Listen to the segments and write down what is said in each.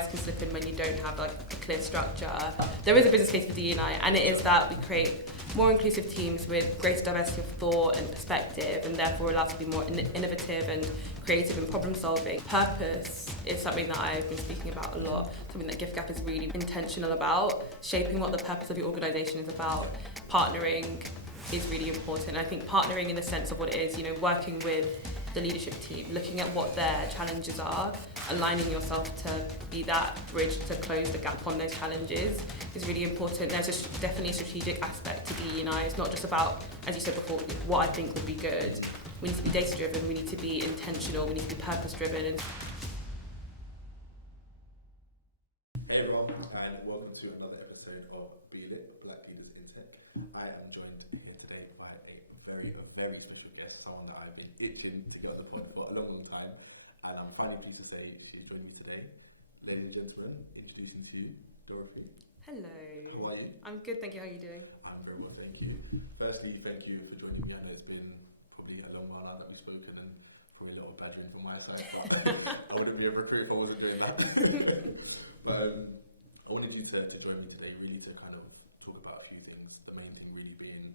bias can slip in when you don't have like a clear structure. There is a business case for DE&I, and it is that we create more inclusive teams with greater diversity of thought and perspective, and therefore allowed to be more innovative and creative in problem solving. Purpose is something that I've been speaking about a lot, something that GiffGaff is really intentional about, shaping what the purpose of your organisation is about. Partnering is really important. I think partnering in the sense of what it is, you know, working with the leadership team, looking at what their challenges are, aligning yourself to be that bridge to close the gap on those challenges is really important. There's definitely a strategic aspect to DE&I. It's not just about, as you said before, what I think would be good. We need to be data driven, we need to be intentional, we need to be purpose driven. Hey everyone, and welcome to another episode of Be Lit, Black Leaders in Tech. I am joined here today by a very special guest, someone that I've been itching to get on the pod for a long time, and I'm finally pleased to say she's joining me today. Ladies and gentlemen, introducing to you, Dorothy. Hello. How are you? I'm good, thank you. How are you doing? I'm very well, thank you. Firstly, thank you for joining me. I know it's been probably a long while now that we've spoken, and probably a lot of badgering from my side, but I wouldn't be a recruiter if I wasn't doing that. But I wanted you to join me today, really to kind of talk about a few things. The main thing really being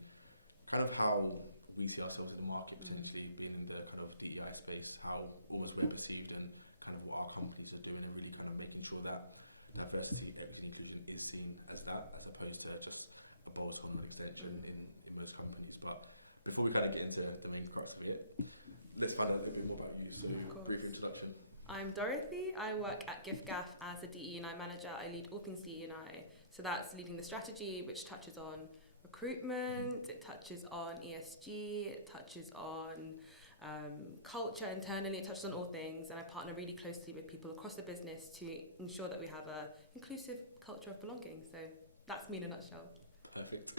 kind of how we see ourselves in the market, potentially being in the kind of DEI space, how almost we're perceived, and kind of what our companies are doing, and really kind of making sure that diversity, equity, inclusion is seen as that, as opposed to just a bolt-on extension in most companies. But before we kind of get into the main crux of it, let's find out a little bit more about you. So, brief introduction. I'm Dorothy. I work at GiffGaff as a DE&I manager. I lead all things DE&I. So that's leading the strategy, which touches on recruitment, it touches on ESG, it touches on culture internally, it touches on all things. And I partner really closely with people across the business to ensure that we have an inclusive culture of belonging. So that's me in a nutshell. Perfect.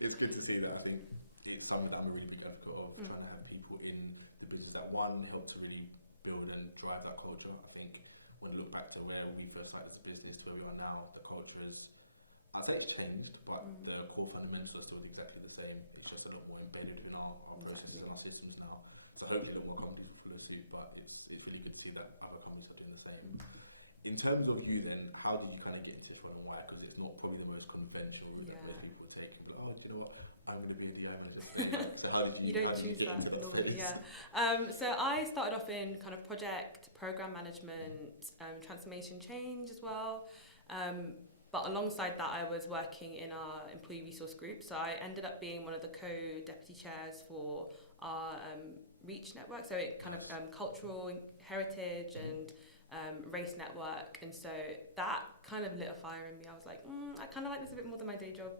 It's good to see that. I think it's something that I'm a really big advocate of, trying to have people in the business that, one, help to really build and drive that culture. I think when I look back to where we first started as a business, where we are now, the culture is, I'd say it's changed, but the core fundamentals are still exactly the same. It's just a lot more embedded in our processes and our systems now. So hopefully a lot more companies will follow suit, but it's really good to see that other companies are doing the same. In terms of you then, how did you kind of get into this role and why? Because it's not probably the most conventional that most people take and go, oh, do you know what, I'm going to be a DI manager. So how did you don't choose that normally, yeah. So I started off in kind of project, program management, transformation change as well. But alongside that, I was working in our employee resource group. So I ended up being one of the co-deputy chairs for our REACH network. So it kind of cultural heritage and race network. And so that kind of lit a fire in me. I was like, I kind of like this a bit more than my day job.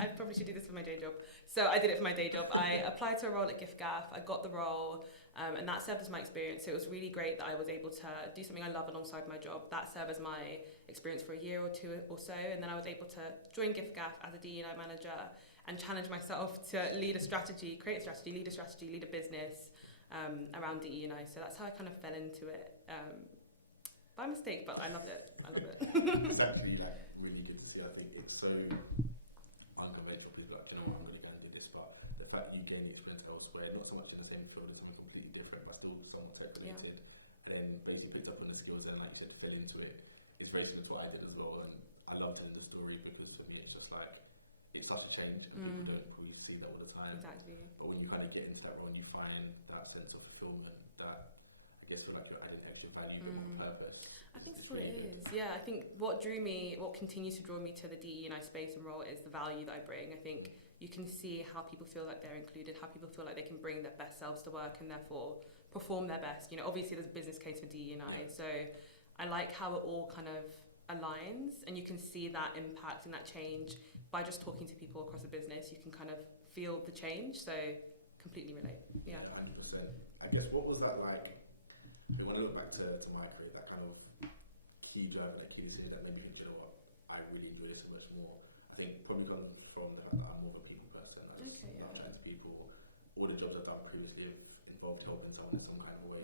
I probably should do this for my day job. So I did it for my day job. I applied to a role at GiffGaff. I got the role, and that served as my experience. So it was really great that I was able to do something I love alongside my job. That served as my experience for a year or two or so. And then I was able to join GiffGaff as a DE&I manager and challenge myself to lead a strategy, create a strategy, lead a business around DE&I. So that's how I kind of fell into it. By mistake, but I loved it. Exactly, like, really good to see. I think it's so unconventional. People are like, I'm really going to do this, but the fact you gain experience elsewhere, not so much in the same field as something completely different, but still somewhat tech related, then basically picked up on the skills and, like you said, fell into it. It's very similar to what I did as well, and I love telling the story because for me it's just like, it's such a change, and people don't probably see that all the time. Exactly. But when you kind of get into that role and you find that sense of fulfillment, that I guess feel like you're adding extra value and purpose. I think that's what it is. Yeah, I think what continues to draw me to the DE&I space and role is the value that I bring. I think you can see how people feel like they're included, how people feel like they can bring their best selves to work and therefore perform their best. You know, obviously there's a business case for DE&I, so I like how it all kind of aligns, and you can see that impact and that change by just talking to people across the business. You can kind of feel the change, so completely relate. Yeah. 100%. I guess what was that like? When I look back to my career, that kind of key driver, that key decision that made me, you know what, I really enjoy this so much more. I think probably comes from the fact that I'm more of a people person. I'm trying to people. All the jobs I've done previously have involved helping someone in some kind of way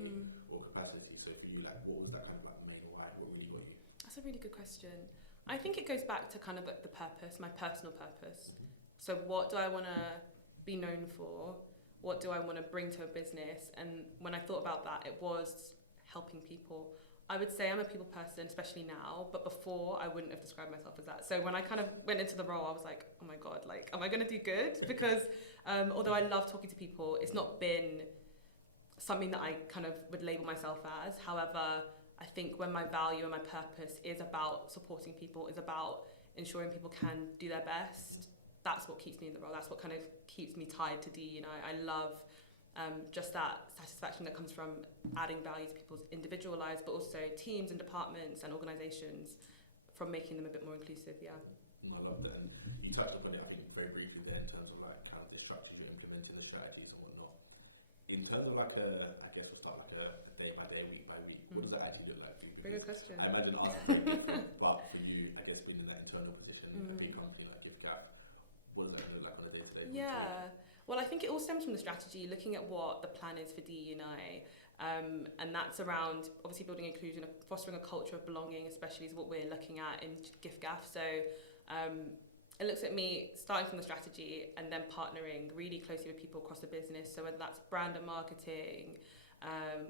or capacity. So for you, like, what was that kind of like main why? What really got you? That's a really good question. I think it goes back to kind of like the purpose, my personal purpose. So what do I want to be known for? What do I want to bring to a business? And when I thought about that, it was helping people. I would say I'm a people person, especially now, but before I wouldn't have described myself as that. So when I kind of went into the role, I was like, oh my God, like, am I going to do good? Because although I love talking to people, it's not been something that I kind of would label myself as. However, I think when my value and my purpose is about supporting people, is about ensuring people can do their best, that's what keeps me in the role. That's what kind of keeps me tied to D. I love just that satisfaction that comes from adding value to people's individual lives, but also teams and departments and organisations, from making them a bit more inclusive. Yeah. I love that. And you touched upon it, I think, very briefly there in terms of like kind of the structures you're implementing, the strategies and whatnot. In terms of like a, I guess we'll start like a day by day, week by week. What does that actually look like for you? Very good question. I imagine ours is very different, but for you, I guess being in that internal position, a big company like GiffGaff, what does that look like on a day to day? Yeah. Well, I think it all stems from the strategy, looking at what the plan is for DE&I. And that's around obviously building inclusion, fostering a culture of belonging, especially is what we're looking at in GiffGaff. So it looks at me starting from the strategy and then partnering really closely with people across the business. So whether that's brand and marketing,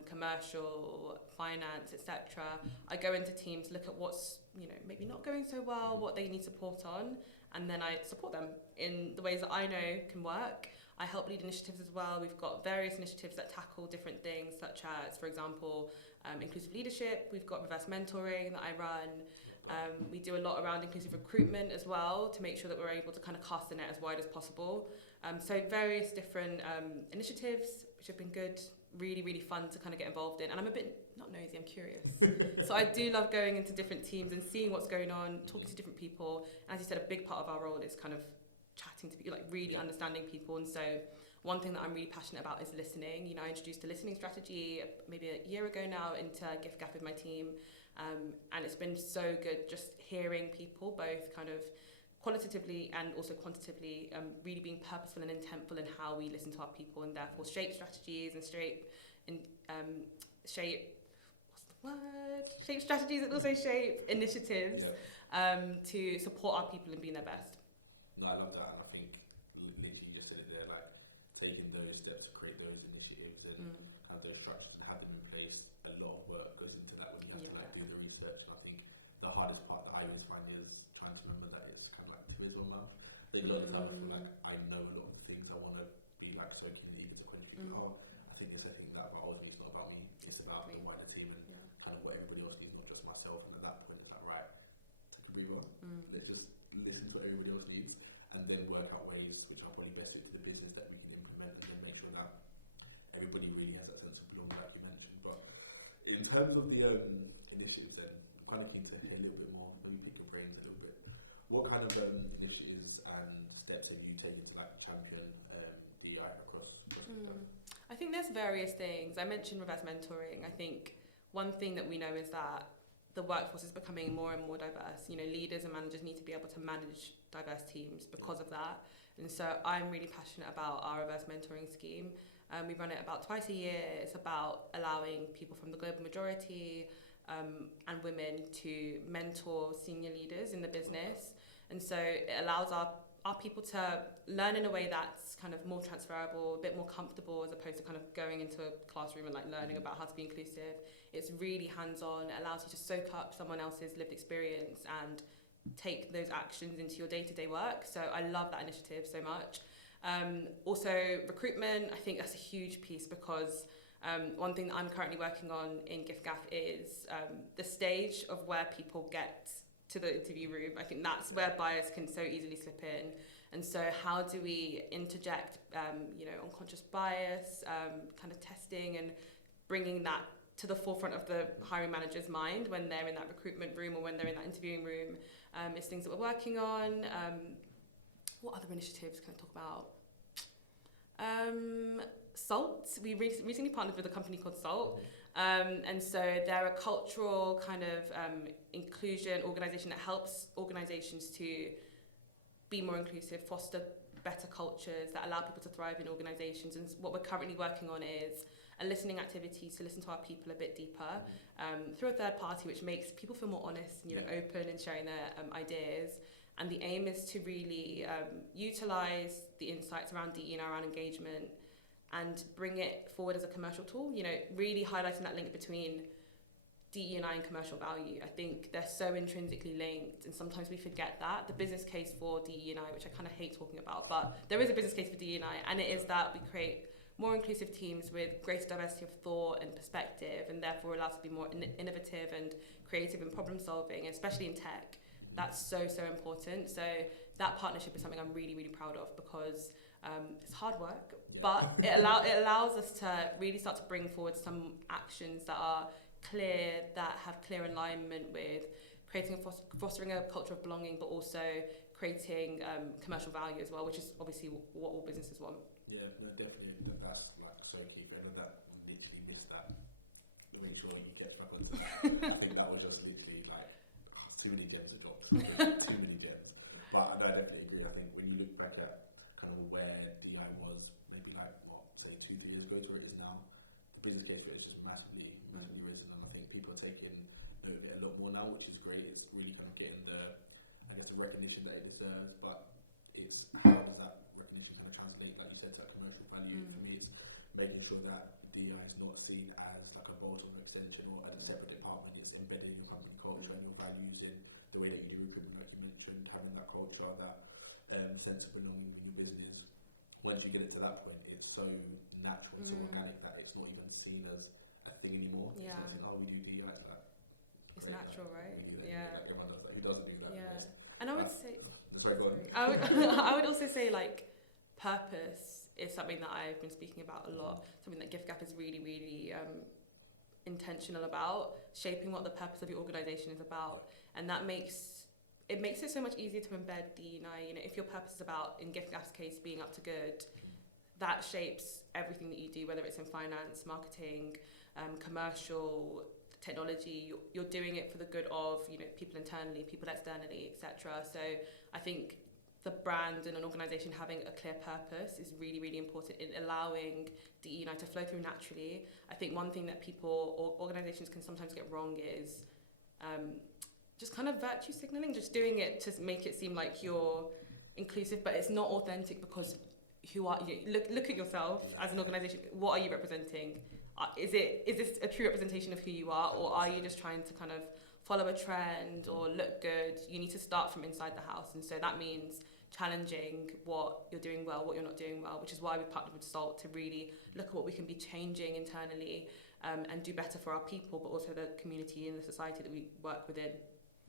commercial, finance, etc. I go into teams, look at what's maybe not going so well, what they need support on, and then I support them in the ways that I know can work. I help lead initiatives as well. We've got various initiatives that tackle different things, such as, for example, inclusive leadership. We've got reverse mentoring that I run. We do a lot around inclusive recruitment as well, to make sure that we're able to kind of cast the net as wide as possible. So various different initiatives, which have been good, really, really fun to kind of get involved in. And I'm a bit, not nosy, I'm curious. So I do love going into different teams and seeing what's going on, talking to different people. And as you said, a big part of our role is kind of chatting to people, like really understanding people. And so one thing that I'm really passionate about is listening. I introduced a listening strategy maybe a year ago now into GiffGaff with my team. And it's been so good just hearing people, both kind of qualitatively and also quantitatively, really being purposeful and intentful in how we listen to our people, and therefore shape strategies and shape strategies and also shape initiatives to support our people in being their best. No, I love that, and I think literally you just said it there, like taking those steps to create those initiatives and kind of those structures and have them in place. A lot of work goes into that when you have to like do the research. And I think the hardest part that I always find is trying to remember that it's kind of like to his own mouth. I think a lot of the time I feel like I know a lot of the things I want to be like so keen to contribute. I think it's that, but ultimately it's not about me. It's about the wider team and kind of what everybody else needs, not just myself. And at that point, it's like, right, take a breather. Let's just listen to what everybody else needs, and then work out ways which are probably best suited to the business that we can implement, and then make sure that everybody really has that sense of belonging that you mentioned. But in terms of the initiatives, then I'm kind of keen to hear a little bit more. Let me pick your brains a little bit. What kind of initiatives and steps have you taken to like champion DI across I think there's various things. I mentioned reverse mentoring. I think one thing that we know is that the workforce is becoming more and more diverse. Leaders and managers need to be able to manage diverse teams because of that. And so I'm really passionate about our reverse mentoring scheme. We run it about twice a year. It's about allowing people from the global majority and women to mentor senior leaders in the business. And so it allows our people to learn in a way that's kind of more transferable, a bit more comfortable, as opposed to kind of going into a classroom and like learning about how to be inclusive. It's really hands-on. It allows you to soak up someone else's lived experience and take those actions into your day-to-day work. So I love that initiative so much. Also recruitment, I think that's a huge piece, because one thing that I'm currently working on in GiffGaff is the stage of where people get to the interview room. I think that's where bias can so easily slip in. And so how do we interject, unconscious bias, kind of testing and bringing that to the forefront of the hiring manager's mind when they're in that recruitment room or when they're in that interviewing room, is things that we're working on. What other initiatives can I talk about? SALT. We recently partnered with a company called SALT. And so they're a cultural kind of inclusion organisation that helps organisations to be more inclusive, foster better cultures that allow people to thrive in organisations. And what we're currently working on is a listening activity to listen to our people a bit deeper through a third party, which makes people feel more honest, open in sharing their ideas. And the aim is to really utilise the insights around DE and around engagement and bring it forward as a commercial tool, really highlighting that link between DE&I and commercial value. I think they're so intrinsically linked, and sometimes we forget that. The business case for DE&I, which I kind of hate talking about, but there is a business case for DE&I, and it is that we create more inclusive teams with greater diversity of thought and perspective, and therefore allowed to be more innovative and creative in problem solving, especially in tech. That's so important. So that partnership is something I'm really, really proud of, because it's hard work, but it allows us to really start to bring forward some actions that are clear, that have clear alignment with fostering a culture of belonging, but also creating commercial value as well, which is obviously what all businesses want. Yeah, no, definitely. That's like so key. And that literally missed that. To make sure you catch up on that. I think that was just literally like too many gems to drop. Too many gems. But I definitely agree. I think when you look back at kind of where DI was maybe like what, say 2-3 years ago to where it is now, the business case is just massively risen, and I think people are taking note of it a lot more now, which is great. It's really kind of getting the recognition that it deserves, but it's how does that recognition kind of translate, like you said, to that commercial value. For me, it's making sure that DI is not seen as like a bolt-on extension or as a separate department. It's embedded in your company culture and your values, in the way that you do recruitment, like you mentioned, having that culture, that sense of belonging in your business. Once you get it to that point, it's so natural, so organic, that it's not even seen as a thing anymore. Yeah. It's not saying, oh, we do DI, it's natural, right? Yeah. Like everyone does that. Who doesn't do that? Yeah. And I would say, sorry, go on. I would also say, like, purpose is something that I've been speaking about a lot. Something that GiffGaff is really, really intentional about, shaping what the purpose of your organisation is about, and that makes it so much easier to embed DE&I. You know, if your purpose is about, in GiffGaff's case, being up to good, that shapes everything that you do, whether it's in finance, marketing, commercial, technology. You're doing it for the good of, you know, people internally, people externally, etc. So I think the brand and an organisation having a clear purpose is really, really important in allowing DE&I to flow through naturally. I think one thing that people or organisations can sometimes get wrong is just kind of virtue signalling, just doing it to make it seem like you're inclusive, but it's not authentic, because who are you? Look at yourself as an organisation. What are you representing? Is this a true representation of who you are, or are you just trying to kind of follow a trend or look good? You need to start from inside the house, and so that means challenging what you're doing well, what you're not doing well, which is why we partnered with SALT to really look at what we can be changing internally and do better for our people, but also the community and the society that we work within.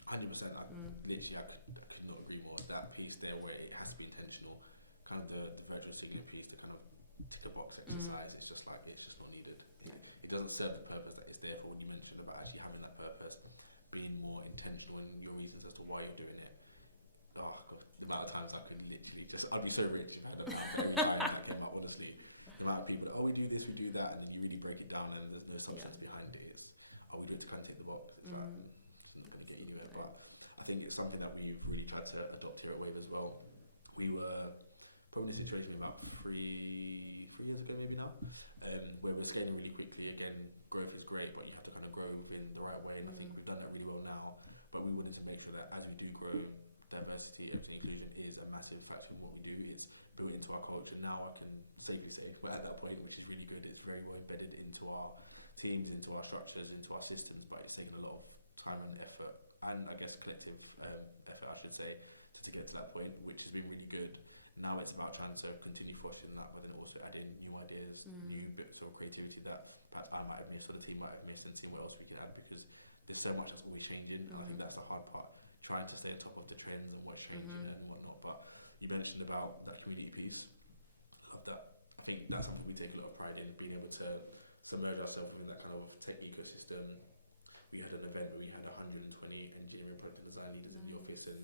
100%. I literally could not agree more. That piece there where it has to be intentional, kind of the virtual signaling piece, the kind of tick the box exercise, it's just like, it's just not needed. No. It doesn't serve the purpose that it's there for. When you mentioned about actually having that purpose, being more intentional in your reasons as to why you're doing it. Oh, God, the amount of times I could literally just, I'd be so rich. I don't know. Every time I came up, honestly, the amount of people, oh, we do this, we do that, and then you really break it down, and there's no substance behind it. It's, oh, we do it to kind of tick the box. It's like, I think it's something that we've really tried to adopt here at Wave as well. We were probably in a situation about three years ago maybe now, where we're scaling really quickly. Again, growth is great, but you have to kind of grow in the right way, and I think we've done that really well now. But we wanted to make sure that as we do grow, diversity, equity, inclusion is a massive factor in what we do. It's built into our culture. Now I can safely say, but at that point, which is really good, it's very well embedded into our teams, into our structures, into our systems, but it's taken a lot of time and effort, and I guess collective effort, I should say, to get to that point, which has been really good. Now it's about trying to continue fostering that, but then also add in new ideas, new bits of creativity that perhaps I might have missed, or the team might have missed, and seeing what else we can add, because there's so much that's always changing. I think that's the hard part, trying to stay on top of the trends and what's changing and whatnot. But you mentioned about that community piece. I think that's something we take a lot of pride in, being able to submerge ourselves in that kind of tech ecosystem. We had an event where we had 120 engineering product design leaders in the office, and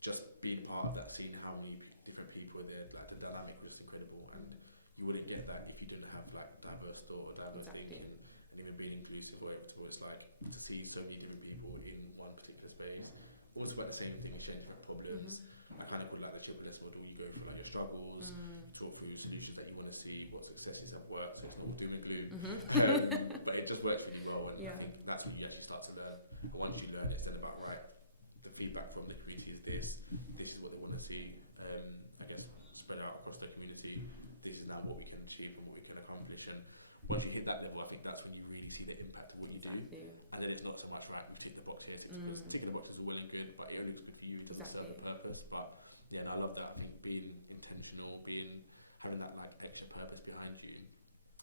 just being part of that, seeing how many different people were there, like the dynamic was incredible, and you wouldn't get that if you didn't have like diverse thought or diverse thinking, and even being inclusive, or what it's like to see so many different people in one particular space. Also about the same thing, sharing different problems. I kind of call like the checklist model. You go through like your struggles, talk through solutions that you want to see, what successes have worked, so it's not doom and gloom. But it just works really well, and I think that's when you actually start to learn. But once you learn, it's then about, right, the feedback from the community is this is what they want to see, I guess, spread out across the community. This is now what we can achieve and what we can accomplish. And once you hit that level, I think that's when you really see the impact of what you do. and then it's not so much right, we tick the box here, because ticking the box is well and good, but it only looks good for you for a certain purpose. But yeah, I love that. I think being intentional, having that like extra purpose behind you,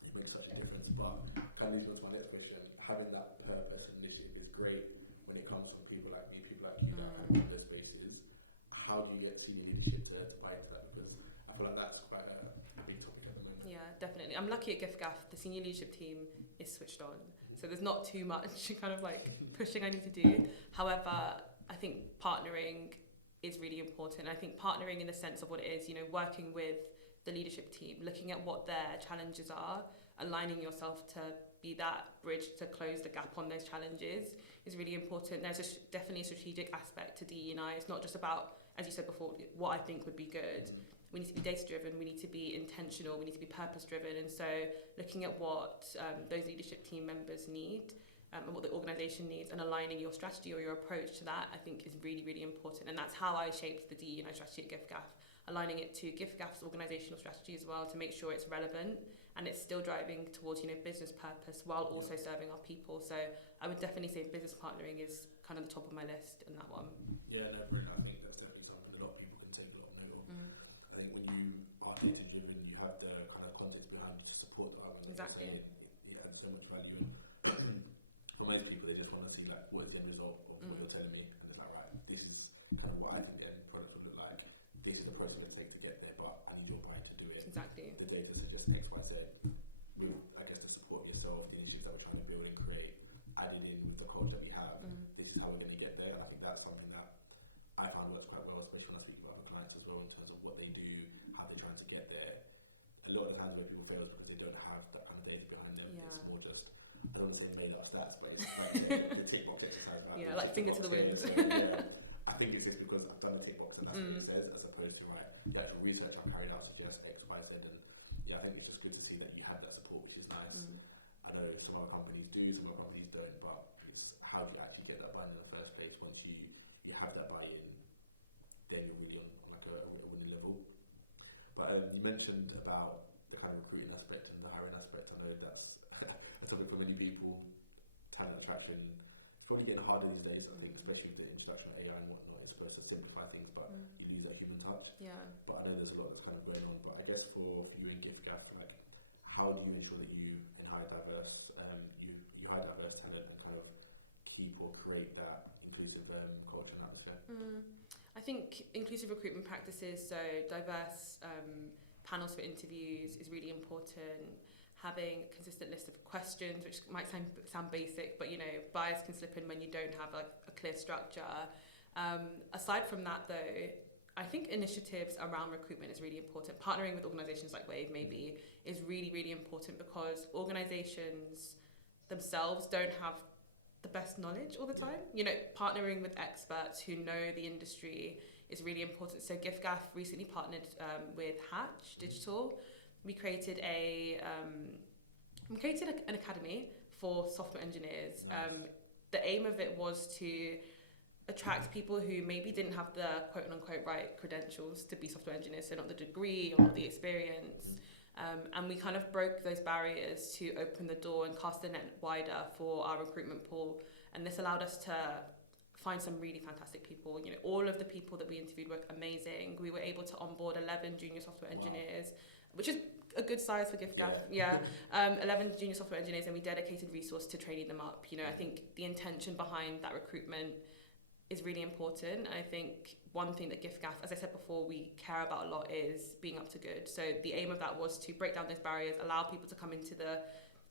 it makes such a difference. But kind of leads on to my next question. Having that purpose and mission is great when it comes from people like me, people like you that have those spaces. How do you get senior leadership to buy into that? Because I feel like that's quite a big topic at the moment. Yeah, definitely. I'm lucky at GiffGaff, the senior leadership team is switched on. So there's not too much kind of like pushing I need to do. However, I think partnering is really important. I think partnering in the sense of what it is, working with the leadership team, looking at what their challenges are, aligning yourself to be that bridge to close the gap on those challenges is really important. There's definitely a strategic aspect to DE&I. It's not just about, as you said before, what I think would be good. We need to be data-driven, we need to be intentional, we need to be purpose-driven. And so looking at what those leadership team members need and what the organisation needs and aligning your strategy or your approach to that, I think is really, really important. And that's how I shaped the DE&I strategy at GiffGaff, aligning it to GiffGaff's organisational strategy as well to make sure it's relevant and it's still driving towards, business purpose while also serving our people. So I would definitely say business partnering is kind of the top of my list in that one. Yeah, no, I think that's definitely something a lot of people can take a lot of note of. I think when you are data-driven, you have the kind of context behind to support the other. Exactly. It adds so much value. For most people, they just want to see like what's the end result of what you're telling me, and it's like, right, this is kind of what I think the end product would look like. This is the process it takes to get there, but I need your buy to do it. Exactly. The data suggests X, Y, Z. With, I guess, the support yourself, the initiatives that we're trying to build and create, adding in with the culture we have, this is how we're going to get there. And I think that's something that I found works quite well, especially when I speak to other clients as well, in terms of what they do, how they're trying to get there. A lot of the times where people fail is because they don't have that kind of data behind them. Yeah. It's more just, I don't want to say made up stats, but it's like the tick box exercise. Yeah, like finger to the wind. I think it's just because I've done the tick box and that's what it says, as opposed to, right, the actual research I've carried out suggests X, Y, Z. And yeah, I think it's just good to see that you had that support, which is nice. I know some other companies do, some other companies don't, but it's how do you actually get that buy-in in the first place? Once you have that buy-in, then you're really on like a winning level. But you mentioned about the kind of recruiting aspect and the hiring aspect. I know that's a topic for many people. Talent attraction, it's probably getting harder these days. I think, especially with the introduction of AI and whatnot, it's supposed to simplify things, but you lose that human touch. Yeah. But I know there's a lot that's kind of going on. But I guess for you and GiffGaff, like, how do you ensure that you hire diverse, you hire diverse talent and kind of keep or create that inclusive culture and atmosphere? I think inclusive recruitment practices, so diverse panels for interviews is really important. Having a consistent list of questions, which might sound basic, but bias can slip in when you don't have a clear structure. Aside from that though, I think initiatives around recruitment is really important. Partnering with organisations like Wave maybe is really, really important because organisations themselves don't have the best knowledge all the time. Partnering with experts who know the industry is really important. So GiffGaff recently partnered with Hatch Digital. We created an academy for software engineers. Nice. The aim of it was to attract people who maybe didn't have the quote unquote right credentials to be software engineers, so not the degree or not the experience. And we kind of broke those barriers to open the door and cast the net wider for our recruitment pool. And this allowed us to find some really fantastic people. All of the people that we interviewed were amazing. We were able to onboard 11 junior software engineers, which is a good size for GiffGaff. 11 junior software engineers, and we dedicated resource to training them up. I think the intention behind that recruitment is really important. I think one thing that GiffGaff, as I said before, we care about a lot is being up to good. So the aim of that was to break down those barriers, allow people to come into the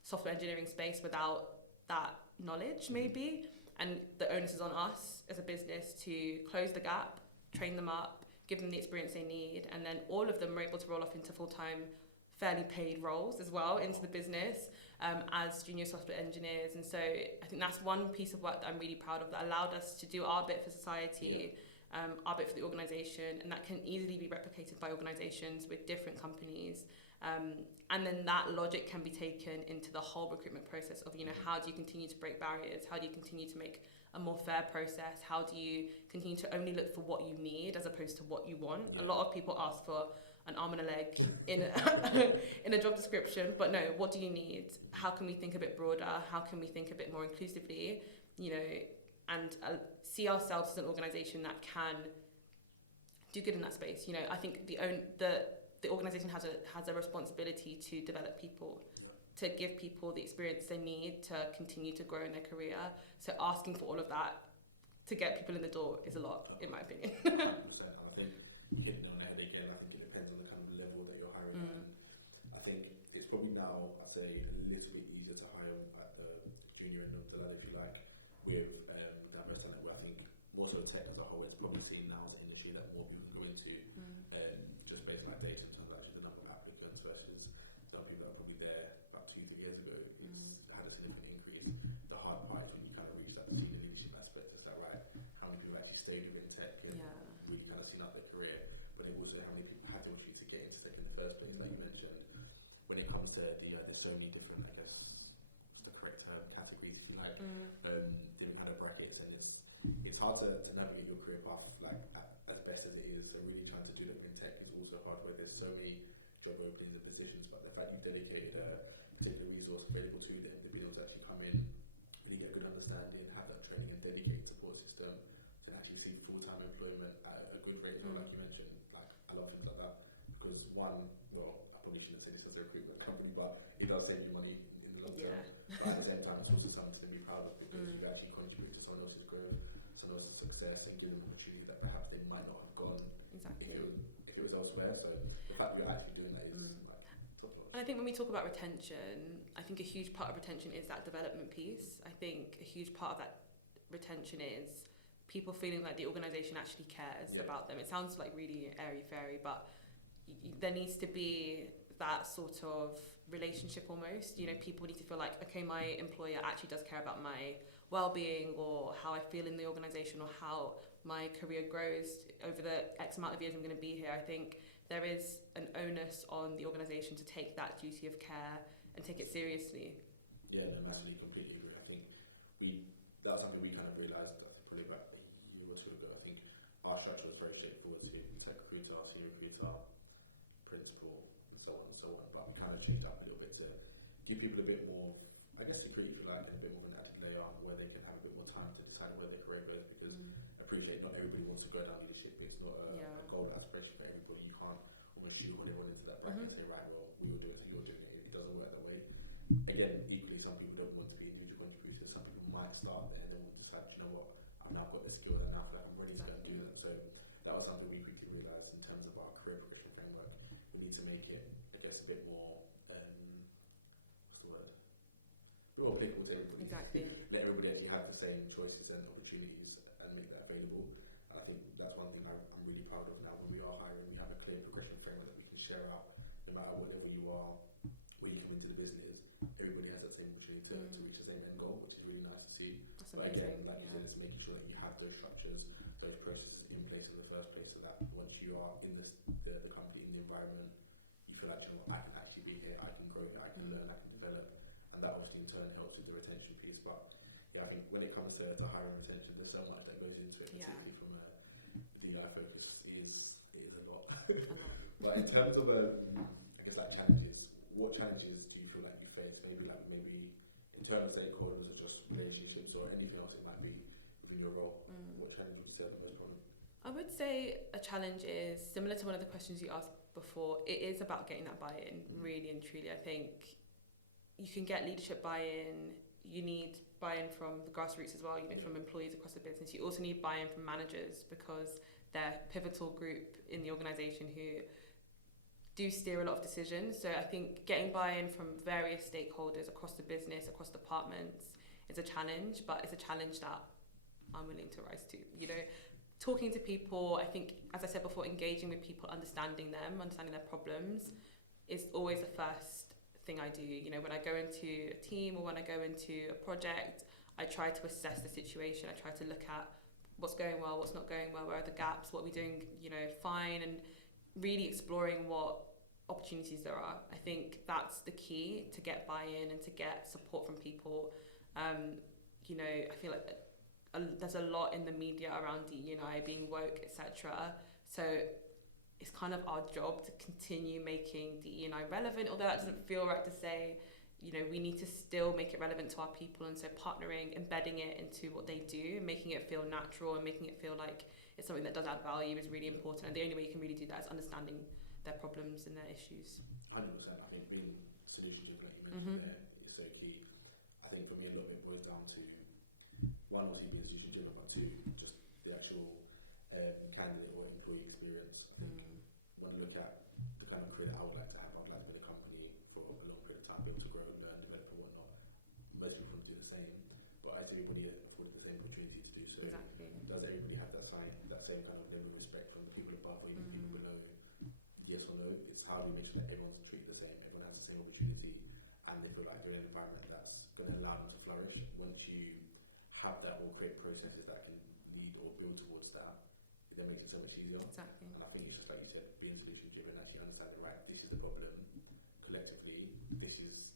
software engineering space without that knowledge maybe. And the onus is on us as a business to close the gap, train them up, give them the experience they need, and then all of them were able to roll off into full-time, fairly paid roles as well into the business as junior software engineers. And so I think that's one piece of work that I'm really proud of that allowed us to do our bit for society, our bit for the organisation, and that can easily be replicated by organisations with different companies. And then that logic can be taken into the whole recruitment process of, how do you continue to break barriers? How do you continue to make a more fair process? How do you continue to only look for what you need as opposed to what you want? A lot of people ask for an arm and a leg in in a job description. But no, what do you need? How can we think a bit broader? How can we think a bit more inclusively? You know, and see ourselves as an organisation that can do good in that space. You know, I think the organisation has a responsibility to develop people, to give people the experience they need to continue to grow in their career. So asking for all of that to get people in the door is a lot, in my opinion. 100%. I think you hit it on the head again. I think it depends on the kind of level that you're hiring at. And I think it's probably now, I'd say, a little bit easier to hire at the junior end of the ladder, if you like, with diverse talent. Where I think more so tech as a whole, it's probably seen now as an industry that more people go into, just based on data in terms of actually the number of applicants versus some people that are probably there about 2-3 years ago. It's had a significant increase. The hard part is when you kind of reach that senior leadership aspect. Is that right? How many people actually stay within tech and really kind of seen out their career, but then also how many people had the opportunity to get into tech in the first place, like you mentioned. When it comes to there's so many different, I guess, the correct categories, if you like, different kind of brackets, and it's hard to navigate your career path like as best as it is. So really trying to do that in tech is also hard, where there's so many job openings and positions, but the fact you've dedicated a particular resource available to them, to be able to actually come in, really get a good understanding, have that training and dedicated support system, and actually see full-time employment at a good rate, like you mentioned. Like, I love things like that, because one, well, I probably shouldn't say this as a recruitment company, but it does save you money in the long term. But at the same time, it's also something to be proud of, because you actually contribute to someone else's growth, someone else's success, and give them opportunities that perhaps they might not have gone if it was elsewhere. So the fact that you're actually doing that is like top notch. And I think when we talk about retention, I think a huge part of retention is that development piece. I think a huge part of that retention is people feeling like the organisation actually cares about them. It sounds like really airy-fairy, but there needs to be that sort of relationship almost. You know, people need to feel like, okay, my employer actually does care about my well-being, or how I feel in the organisation, or how my career grows over the X amount of years I'm going to be here. I think there is an onus on the organisation to take that duty of care and take it seriously. Yeah, no, massively, completely agree. I think that's something we kind of realised probably about a year or two ago. I think our structure was very straightforward: to tech recruiter, senior recruiter, principal, and so on and so on. But we kind of changed up a little bit to give people a bit more, I guess, security, if you like, and a bit more of an active layer where they can have a bit more time to decide where their career goes. Because I appreciate not everybody wants to go down leadership. It's not a goal aspiration for everybody. You can't almost shoehorn everyone into that bracket and say, right, well, we will do it, so you're doing it. It doesn't work that way. Again, equally, some people don't want to be individual contributors. Some people might start there and then will decide, you know what, I've now got the skills and now I feel like I'm ready to go and do them. So that was something we quickly realised in terms of our career progression framework. We need to make it, I guess, a bit more, what's the word? A bit more applicable to everybody. Exactly. Let everybody actually have the same choices and opportunities and make that available. And I think that's one thing I'm really proud of now. When we are hiring, we have a clear progression framework that we can share out, no matter what level you are, when you come into the business. Everybody has that same opportunity to reach the same end goal, which is really nice to see. That's but amazing. again, like you said, it's making sure that you have those structures, those processes in place in the first place, so that once you are in the company, in the environment, you feel like, you know what, I can actually be here, I can grow here, I can learn, I can develop, and that obviously in turn helps with the retention piece. But yeah, I think when it comes to hiring and retention, there's so much that goes into it, particularly from a DI focus. It is a lot. But in terms of I guess like challenges, what challenges do you feel like you face? Maybe internal stakeholders, or just relationships, or anything else it might be within your role. What challenge would you say are the most common? I would say a challenge is similar to one of the questions you asked before. It is about getting that buy-in, really and truly. I think you can get leadership buy-in. You need buy-in from the grassroots as well. You need from employees across the business. You also need buy-in from managers, because they're a pivotal group in the organisation who do steer a lot of decisions. So I think getting buy-in from various stakeholders across the business, across departments, is a challenge, but it's a challenge that I'm willing to rise to. You know, talking to people, I think, as I said before, engaging with people, understanding them, understanding their problems, is always the first thing I do. You know, when I go into a team or when I go into a project, I try to assess the situation. I try to look at what's going well, what's not going well, where are the gaps, what are we doing, you know, fine, and really exploring what opportunities there are. I think that's the key to get buy-in and to get support from people. You know, I feel like there's a lot in the media around DE&I being woke, etc. So it's kind of our job to continue making DE&I relevant, although that doesn't feel right to say. You know, we need to still make it relevant to our people, and so partnering, embedding it into what they do, making it feel natural and making it feel like it's something that does add value is really important. And the only way you can really do that is understanding their problems and their issues. 100%. I think being solution driven, like you mentioned there, is so key. I think for me, a lot of it boils down to one, obviously being solution driven, but two, just the actual candidate or employee experience. I think when you look at the kind of career that I would like to have, I would like to be in a company for a long period of time, be able to grow and learn, develop and whatnot. Most people do the same, but is everybody afforded the same opportunity to do so? Exactly. Does everybody have that same kind of level of respect from the people above or even people below? Yes or no? It's how do we make sure that everyone's treated the same, everyone has the same opportunity, and they feel like they're in an environment that's going to allow them to flourish. Once you have that or create processes that can lead or build towards that, it then makes it so much easier. Exactly. And I think it's just like you said, being solution driven, actually understand that, right, this is the problem collectively, this is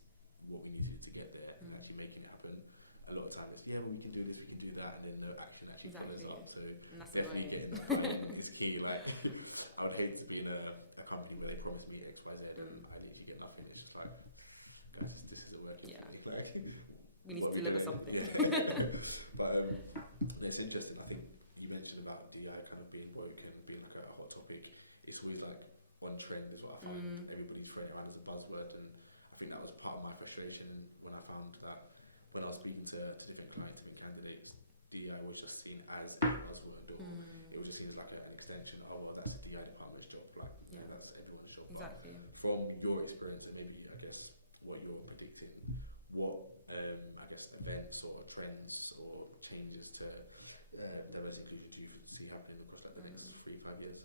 what we need to do to get there, and actually making it happen. A lot of times it's, yeah, well, we can do this, we can do that, and then no action actually follows up. So and that's definitely annoying. getting that right is key. Like, I would hate to be in a company where they promise me X, Y, Z, and I literally get nothing. It's just like, guys, this isn't working. Yeah. Like, We need to deliver something. Yeah. But it's interesting. I think you mentioned about DI kind of being woke and being like a hot topic. It's always like one trend is what I find. Everybody's throwing it around as a buzzword, and I think that was part of my frustration when I found that when I was speaking to different clients and candidates, DI was just seen as a buzzword, or it was just seen as like an extension of, oh, well, that's the DI department's job, like that's everyone's job. Exactly. From your experience and maybe I guess what you're predicting, what I guess events or trends or changes to diversity inclusion do you see happening across like the next 3-5 years?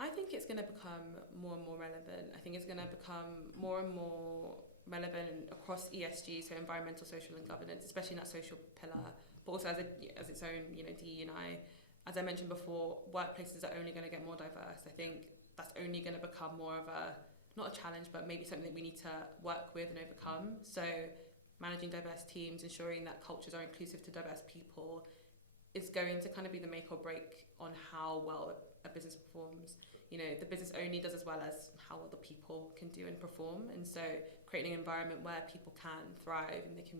I think it's going to become more and more relevant. I think it's going to become more and more relevant across ESG, so environmental, social and governance, especially in that social pillar, but also as its own, you know, DE&I. As I mentioned before, workplaces are only going to get more diverse. I think that's only going to become more of a, not a challenge, but maybe something that we need to work with and overcome. So managing diverse teams, ensuring that cultures are inclusive to diverse people is going to kind of be the make or break on how well a business performs. You know, the business only does as well as how well the people can do and perform. And so creating an environment where people can thrive and they can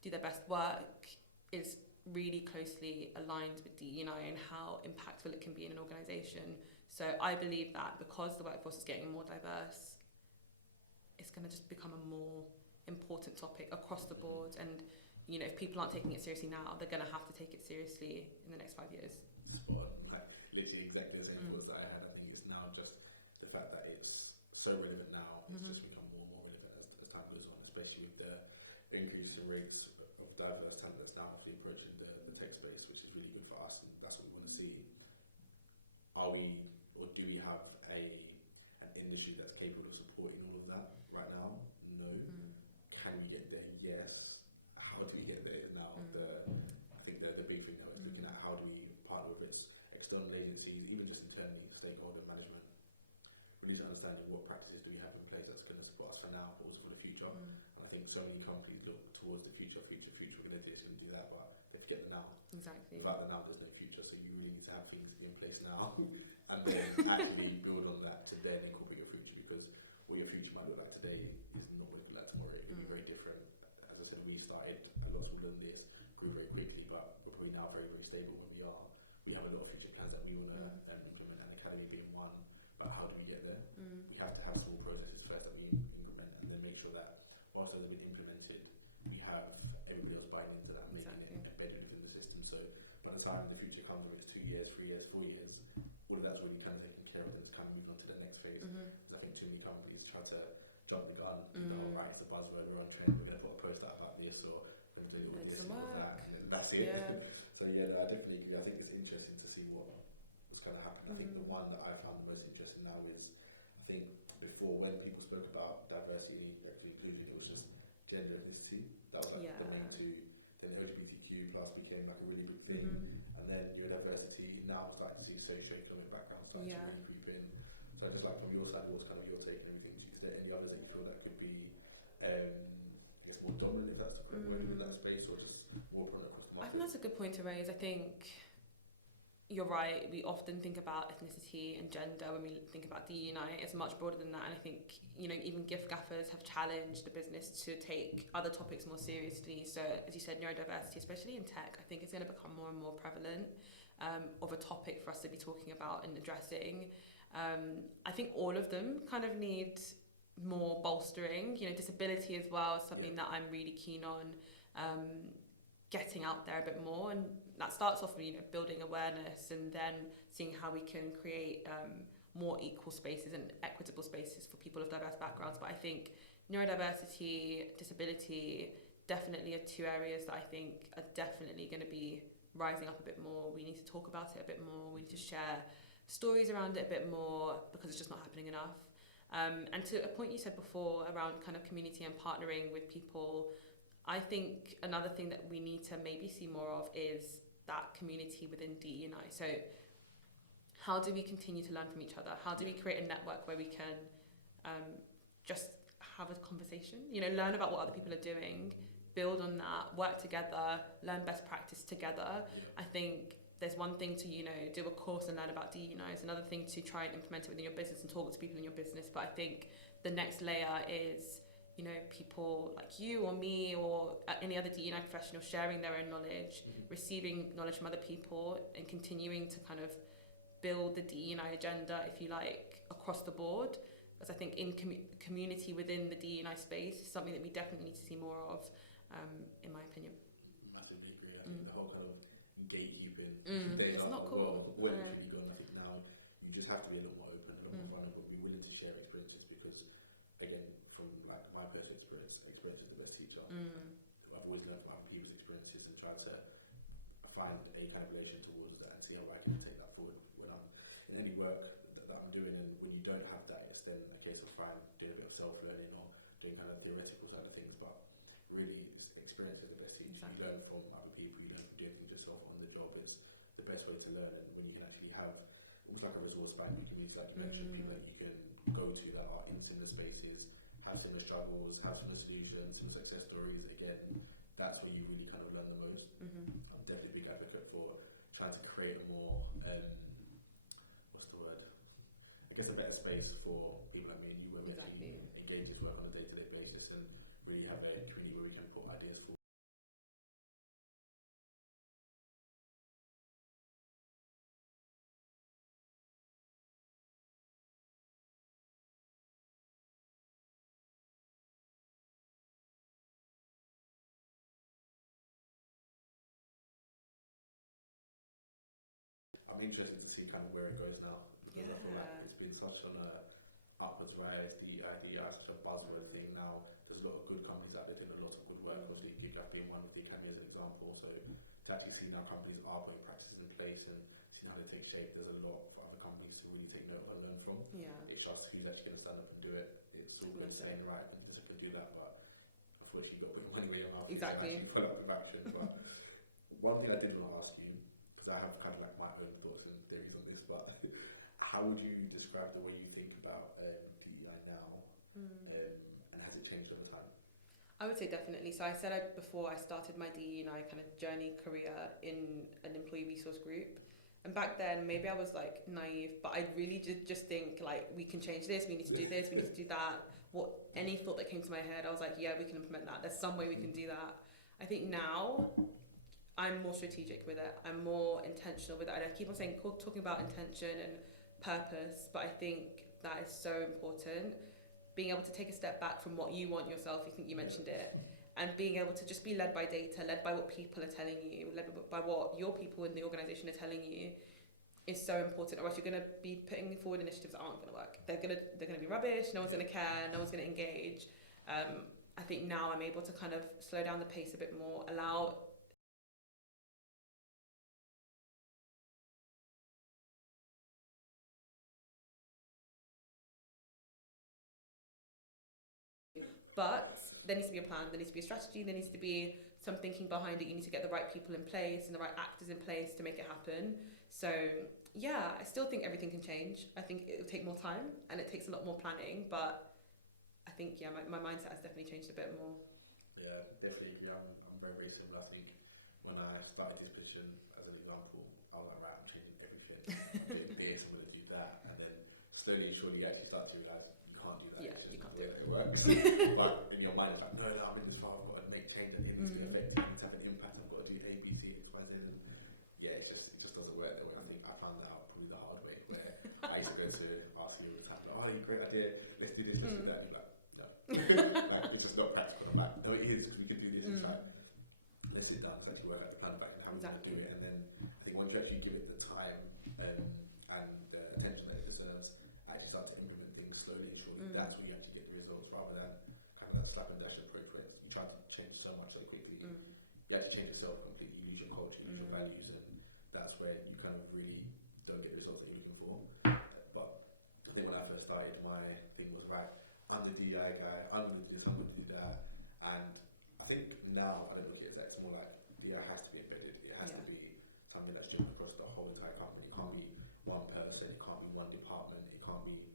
do their best work is really closely aligned with DE&I and how impactful it can be in an organisation. So I believe that because the workforce is getting more diverse, it's going to just become a more important topic across the board. And, you know, if people aren't taking it seriously now, they're going to have to take it seriously in the next 5 years. Spot on. Like, literally exactly the same thoughts that I had. I think it's now just the fact that it's so relevant now, it's just become more and more relevant as time goes on, especially with the increasing rates of diverse talent that's now actually approaching the tech space, which is really good for us, and that's what we want to see. Are we, or do we have an industry that's capable of supporting all of that right now? No. Can we get there? Yes. How do we get there is now I think the big thing now is looking at how do we partner with its external agencies, even just internally, stakeholder management, really just understanding what practices do we have in place that's going to support us for now, but also for the future. And I think so many companies look towards the future, we're going to do this, we're going to do that, but they forget the now. Exactly. Without the now, there's no future, so you really need to have things in place now, and then actually build on that to then incorporate your future, because what your future might look like today is not what it will look like tomorrow. It will be very different. As I said, we started a lot smaller than this, grew very quickly, but we're probably now very, very stable where we are. We have a lot of future plans that we want to implement, and Academy being one, but how do we get there? We have to have small processes first that we implement, and then make sure that whilst those have been implemented, we have everybody else buying into that and making it embedded within the system. So by the time the future comes, whether it's 2 years, 3 years, 4 years, all of that's really kind of taken care of, and it's kind of moved on to the next phase. Because I think too many companies try to jump the gun, right, it's a buzzword, we're on trend, we're going to put a post out about this, or we're going to do all this, or that, and that's it. So yeah, I definitely agree. I think it's interesting to see what's going to happen. I think the one that I found the most interesting now is, I think before when people spoke about diversity, actually inclusion, it was just gender ethnicity. That was like the main two. Then LGBTQ plus became like a really big thing, and then your diversity. Now it's like to see socioeconomic background starting to really creep in. So just like from your side, what's kind of your take and everything? Is there any others that you feel that could be, I guess, more dominant if that's the correct word in that space, or just more product across the market? I think that's a good point to raise. I think you're right, we often think about ethnicity and gender when we think about DE&I. It's much broader than that, and I think, you know, even GiffGaffers have challenged the business to take other topics more seriously. So as you said, neurodiversity, especially in tech, I think is going to become more and more prevalent, of a topic for us to be talking about and addressing. I think all of them kind of need more bolstering. You know, disability as well is something that I'm really keen on getting out there a bit more, and that starts off with, you know, building awareness and then seeing how we can create more equal spaces and equitable spaces for people of diverse backgrounds. But I think neurodiversity, disability definitely are two areas that I think are definitely going to be rising up a bit more. We need to talk about it a bit more. We need to share stories around it a bit more because it's just not happening enough. And to a point you said before around kind of community and partnering with people, I think another thing that we need to maybe see more of is that community within DE&I. So how do we continue to learn from each other? How do we create a network where we can just have a conversation, you know, learn about what other people are doing, build on that, work together, learn best practice together. I think there's one thing to, you know, do a course and learn about DE&I. It's another thing to try and implement it within your business and talk to people in your business. But I think the next layer is, you know, people like you or me or any other DE&I professional sharing their own knowledge, receiving knowledge from other people, and continuing to kind of build the DE&I agenda, if you like, across the board. Because I think in community within the DE&I space is something that we definitely need to see more of, in my opinion. Massively agree. I think the whole kind of gatekeeping it's not cool. Where literally gone. I think now you just have to be a little more open, a little more vulnerable, be willing to share experiences, because again, from like my personal experience is the best teacher. I've always learned from people's experiences and try to find a kind of relation towards that and see how I can take that forward when I'm in any work that I'm doing. And when you don't have that, it's then a case of doing a bit of self-learning or doing kind of theoretical side of things. But really, experience is the best teacher. Exactly. You learn from other people, you learn from doing things yourself on the job. It's the best way to learn. And when you can actually have almost like a resource bank, community like you mentioned, people that you can go to that are in similar spaces, have similar struggles, have similar solutions, similar success stories. Again, that's where you really kind of learn the most. I'm definitely a big advocate for trying to create a more, what's the word? I guess a better space for people like me and you, where we actually engage this work on a day-to-day basis and really have a community where we can put ideas forward. I'm interested to see kind of where it goes now, because I feel like it's been such an upwards rise. The idea is such a buzzword thing now. There's a lot of good companies out there doing a lot of good work. Obviously, GiffGaff being one of the academy as an example. So to actually see now companies are putting practices in place and seeing how they take shape, there's a lot for other companies to really take note and learn from. It's just who's actually going to stand up and do it. It's all good saying, right, you just have to do that, but unfortunately, you've got to put money where your mouth is and actually follow up with action. But one thing I did want to ask you, because I have kind of like my own thoughts and theories on this, but how would you describe the way you think about DEI now, and has it changed over time? I would say definitely. So I said before I started my DE&I kind of journey career in an employee resource group, and back then maybe I was like naive, but I really did just think like, we can change this, we need to do this, we need to do that. Any thought that came to my head, I was like, yeah, we can implement that. There's some way we can do that. I think now I'm more strategic with it. I'm more intentional with it. And I keep on talking about intention and purpose, but I think that is so important. Being able to take a step back from what you want yourself, I think you mentioned it, and being able to just be led by data, led by what people are telling you, led by what your people in the organisation are telling you, is so important. Or else you're going to be putting forward initiatives that aren't going to work. They're going to be rubbish. No one's going to care. No one's going to engage. I think now I'm able to kind of slow down the pace a bit more, allow but there needs to be a plan, there needs to be a strategy, there needs to be some thinking behind it. You need to get the right people in place and the right actors in place to make it happen. So yeah, I still think everything can change. I think it'll take more time and it takes a lot more planning, but I think my mindset has definitely changed a bit more. Yeah, definitely agree. I'm very, very similar. I think when I started this position, as an example, I was like, right, I'm changing slowly and surely you actually start to realise you can't do that. Yeah, you can't do it. It works. But in your mind, it's like, no, I'm in this far, I've got to make change that needs to affect, it needs to have an impact, I've got to do A, B, C, X, Y, Z. And yeah, it just doesn't work that way. I think I found out probably the hard way, where I used to go to RC all the time, like, oh, you great idea, let's do this, let's do that. And you're like, no. Like, it's just not practical. I'm like, no, it is, because we can do this. It's like, let's sit down, let's actually work out the plan back and how we're going to do it. And then I think once you actually give it the time and the attention that it deserves, actually start to implement things slowly and surely. That's when you actually get the results, rather than kind of that slap and dash approach where you try to change so much so quickly. You have to change yourself completely, you lose your culture, you lose your values, and that's where you kind of really don't get the results that you're looking for. But I think when I first started, my thing was, right, I'm the DI guy, I'm going to do this, I'm going to do that. And I think now I don't look at it, it's more like DI has to be embedded, it has to be something that's driven across the whole entire company. It can't be one person, it can't be one department, it can't be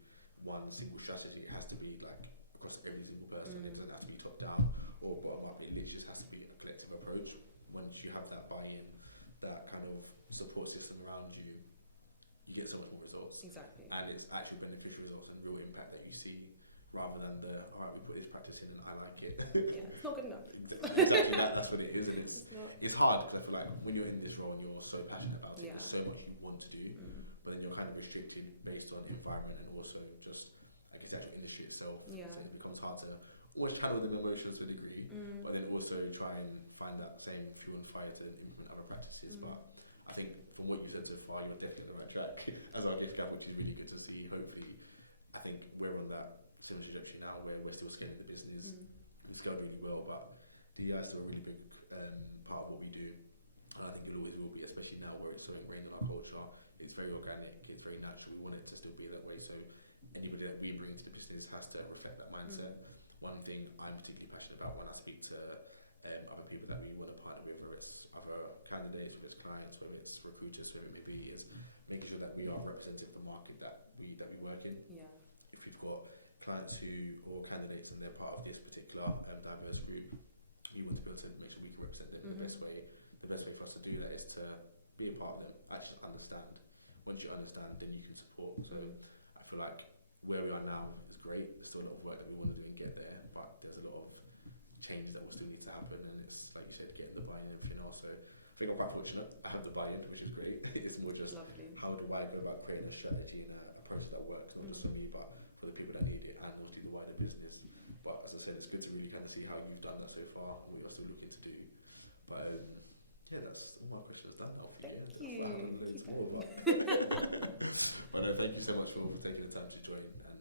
one single strategy, it has to be like across every single person. It doesn't have to be top down or bottom up, it literally just has to be a collective approach. Once you have that buy-in, that kind of support system around you, you get so much more results. Exactly. And it's actually beneficial results and real impact that you see, rather than the, alright, we put this practice in and I like it. Yeah, it's not good enough. Exactly that's what it is. It's hard, because I feel like when you're in this role and you're so passionate about it, there's so much you want to do, but then you're kind of restricted based on the environment and also just, I guess, the actual industry itself. So it becomes hard to always channel the emotions to a degree, but then also try and find that same fuel and fire to implement other practices. But I think from what you said so far, you're definitely on the right track as our GiffGaff, which is really good to see. Hopefully, I think we're on that similar trajectory now where we're still scaling the business. It's going really well, but DI is a really big part of what we do, and I think it always will be, especially now where it's so ingrained in our culture. It's very organic, it's very natural, we want it to still be that way, so anybody that we bring to the business has to reflect that mindset. One thing I'm particularly passionate about when I speak to other people that we want to partner with, whether it's other candidates, whether it's clients, whether it's recruiters, whoever it may be, is making sure that we are representing the market that we work in. If we've got clients or candidates and they're part of this particular diverse group, we want to be able to make sure we can represent them the best way. The best way for us to do that is to be a part of them, actually understand. Once you understand, then you can support. So I feel like where we are now is great. There's still a lot of work that we want to do and get there, but there's a lot of changes that will still need to happen, and it's, like you said, getting the buy-in and everything else. So I think I'm quite fortunate. I have the buy-in, which is great. It's more just how do I go about creating a strategy and an approach that works, not just for me, but for the people that need it and also the wider business. But as I said, it's good to really kind of see how you've done that so far, and what you're still looking to do. But yeah, that's all my questions done now. Thank you. Keep going. But thank you so much for taking the time to join, and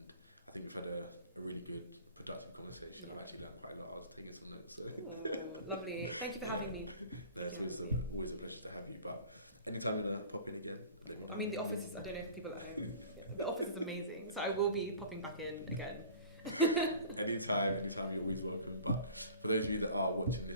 I think we've had a really good, productive conversation. I've actually learned quite a lot. I was taking some notes. So. Oh, lovely. Thank you for having me. Always a pleasure to have you. But anytime you want to pop in again. I mean, the office is, I don't know if people at home, the office is amazing, so I will be popping back in again. anytime, you're always welcome. But for those of you that are watching